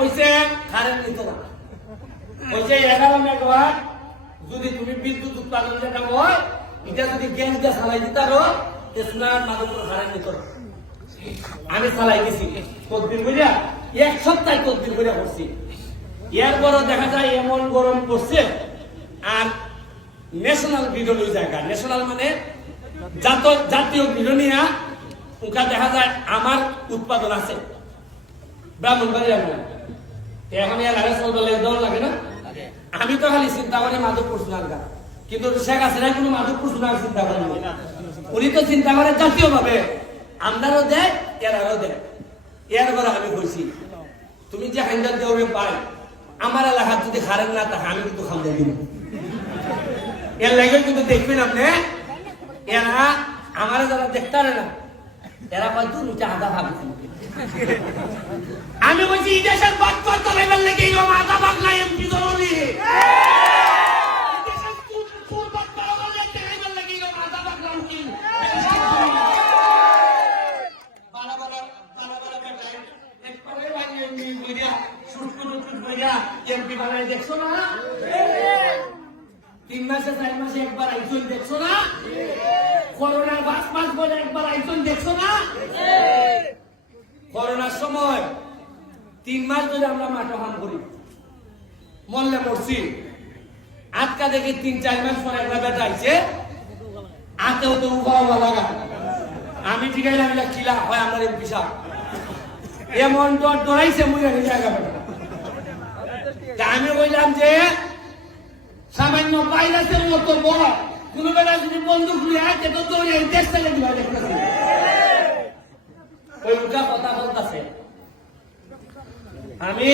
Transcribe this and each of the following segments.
কইছে কারেন্ট নিত না। কইছে, এগারো মেগাওয়াট যদি তুমি বিদ্যুৎ উৎপাদন যেটা এটা যদি গ্যাস দিয়ে চালাই দিতারো কারেন্ট নিত আমি চালাই দিছি। তদবির বুঝা এক সপ্তাহ তদবির বুঝা করছি এরপরও দেখা যায় এমন গরম পড়ছে, আর ন্যাশনাল গ্রিড ওই জায়গা। ন্যাশনাল মানে জাত- জাতীয় বিরোনিয়া ওটা দেখা যায় আমার উৎপাদন আছে। ব্রাহ্মণবাড়ি আমরা এখন এর আগে চলবে দল লাগে না? আমি তো খালি চিন্তা করি মাধবপুর সোনার গা কিন্তু শেখ হাসিনা কোনো মাধবপুর চিন্তা করেন। না। উনি তো চিন্তা করে জাতীয় ভাবে আমরারও দেয় এরারও দেয় এর পরে আমি কইছি তুমি যে হাইন্দার দেওয়ারে পাই আমার এলাকার যদি খারেন না থাকে আমি কিন্তু খামদাই দিব। এর লাগে কিন্তু দেখবেন আপনি এরা আমার যারা দেখতে না এরা হয়তো নিচে আধা ভাবছে আমি বলছি এই দেশের বাদ বাদ পালাবার চালাইবার লেগে এই আধা ভাগ নাই এমপি বানাই দেখছ না? তিন মাসে চার মাসে একবার আইসন দেখছ না? করোনার পাঁচ মাস পরে একবার আইসন দেখছ না? করোনার সময় তিন মাস ধরে আমরা মাঠে কাম করি। মরলে মরছি। আটকা দেখে তিন, চার মাস পরে একটা বেটা আইছে। আতেও তো উবা উবা লাগা। আমি ঠিক আছে আমি কিলা হয় আমার এমপি সাহেব। এমন ডর ডরাইছে আমি জায়গা আমি বললাম যে, সামান্য ভাইরাসের মতো বড় কোন বেলা যদি বন্দুক নিয়ে আছে তো দৌড়ে দেশ থেকে দিবা দেখতেছি। ওই উল্টা কথা বলতেছে। আমি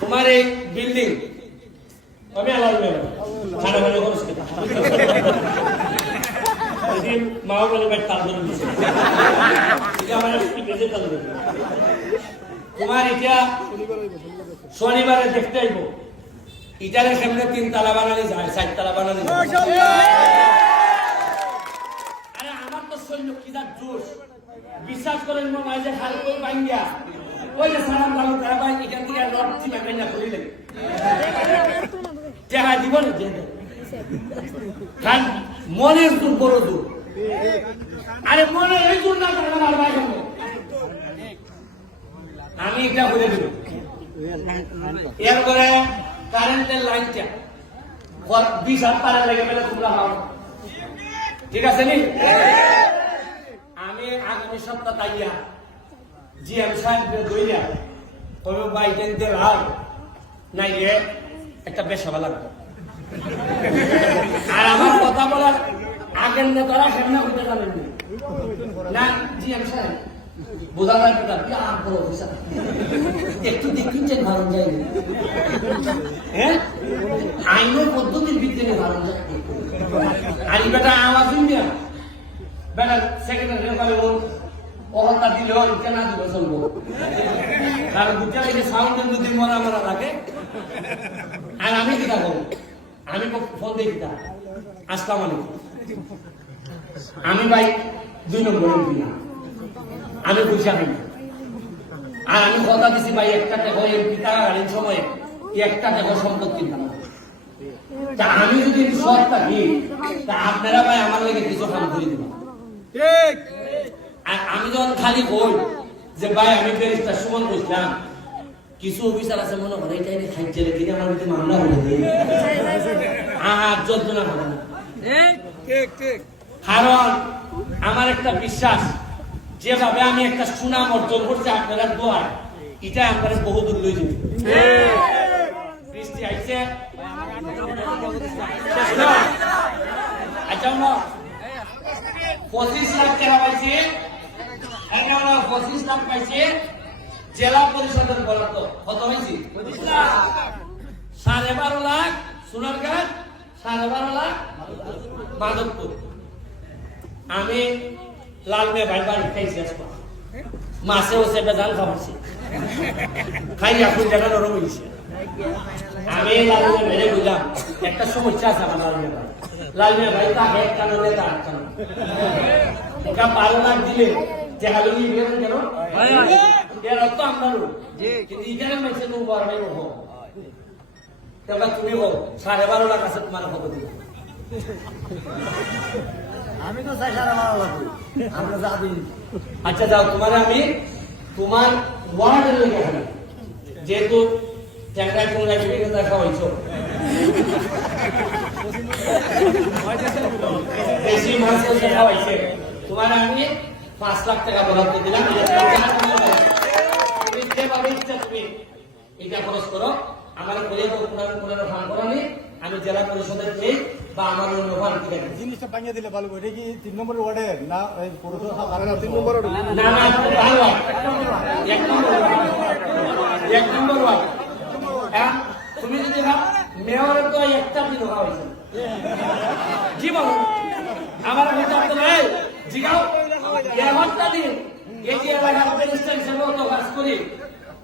তোমার এই বিল্ডিং আমি আলাদা খানা খানা করছি ওইদিন মাও বলে ভাই তাল ধরে দিছে আমার ধরে তোমার এটা শনিবারে দেখতে আইব। ইটারে সামনে তিন তালা বানালি যায় চার তালা বানালি আরে আমার তো সৈন্য কি যার জোশ। বিশ্বাস করেন মনে হয় যে খাল কই ভাঙ্গিয়া? ওই যে সালাম দাম তারা ভাই এখান থেকে রড কান্না করি লাগে। খান মনের দূর বড় দূর আরে মনে এই দূর না আমার ভাই আমি এটা বলে দিব। এরপরে কারেন্টের লাইনটা। বিশ হাত পারে লেগে ভালো ঠিক আছে নি? আমি আগামী সপ্তাহ তাইয়া জি এম দইয়া তবে বাইটেন দিতে লাভ নাই রে, একটা বেশা লাগবে। আর আমার কথা বলার আগের নেতারা সেমনা হতে জানেন না, জি এম সাহেব। বোঝা কি আর বড় অফিসার একটু দেখুন যে যায় পদ্ধতির ভিত্তিতে ভারত যায় আর বেটা আওয়াজ শুনবিয়া বেটা সেক্রেটারি রেফারে বল অহতা দিলে ইটা না দিলে চলবো কারণ বুঝতে লাগে সাউন্ডের যদি মরা মরা লাগে আর আমি কি থাকব আমি ফোন দেখি তা আসসালাম আলাইকুম আমি ভাই দুই নম্বর না। আমি বুঝা হই আর আমি কথা দিছি ভাই একটা দেখো এমপি থাকাকালীন সময়ে একটা দেখো সম্পত্তি না তা আমি যদি সৎ থাকি তা আপনারা ভাই আমার লাগে কিছু কাম করে দিবেন। ঠিক। আর আমি যখন খালি কই যে ভাই আমি ব্যারিস্টার সুমন কইছিলাম কিছু অফিসার আছে মনে করে এটাই খাইছে কিনে আমার যদি মামলা হয়ে যায় আর যন্ত্রণা হবে না। ঠিক ঠিক। কারণ আমার একটা বিশ্বাস যেভাবে আমি একটা সুনাম অর্জন করছি, আপনারা দোয়ার। এটা আপনারা বহু দূর লই যাবে আচ্ছা সাড়ে বারো লাখ সাড়ে বারো লাখ, মাধবপুর। আমি লাল মেয়ে ভাই বাড়ি খাইছি আসব মাসে ও সেটা জাল খাওয়াচ্ছি খাই এখন জায়গা নরম হয়েছে আমি লাল মেয়ে মেরে বুঝলাম একটা সমস্যা আছে আমার লাল মেয়ে ভাই লাল মেয়ে ভাই তা এক কারণে তা আট কারণ এটা বারো লাখ দিলে যে হালুনি কেন এর অর্থ আমরাও কিন্তু এখানে মেসে তুমি বড় হো তারপর তুমি হো সাড়ে বারো লাখ আছে তোমার খবর দিবে আমি তো চাই সারা মারা লাগবে আমরা যা দিই আচ্ছা যাও, তোমার আমি তোমার ওয়ার্ডের লোক এখানে যেহেতু ট্যাংরা টুংরা বিভিন্ন দেখা হয়েছ বেশি মাসে দেখা হয়েছে তোমার আমি পাঁচ লাখ টাকা বরাদ্দ দিলাম। এটা খরচ করো। আমার করে পুরানো ফান করানি আমি জেলা পরিষদের চেয়ে বা আমার অন্য। জিনিসটা ভাঙিয়ে দিলে ভালো এটা কি তিন নম্বর ওয়ার্ডের না পৌরসভা তিন নম্বর না না এক নম্বর ওয়ার্ড। এক নম্বর ওয়ার্ড। হ্যাঁ? তুমি যদি মেয়রের তো একটা দিন হয়েছে জি বাবু আমার বিচার তো নাই জিগাও এমনটা দিন এই যে এলাকার প্রেসিডেন্ট হিসেবে তো কাজ করি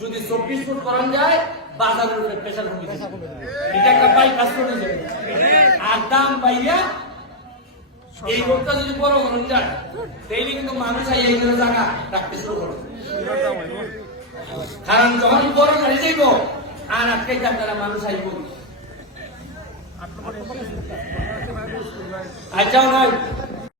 যদি চব্বিশ ফুট করান যায়, বাজারের উপরে প্রেশার কমে যাবে। এটা একটা বাইপাস করে যাবে। আর দাম পাইয়া এই রোগটা যদি বড় করান যায় তাইলে কিন্তু মানুষ এই জায়গা রাখতে শুরু করে কারণ যখন বড় গাড়ি যাইব, আর আজকে যাত্রা মানুষ আইব আচ্ছা নয়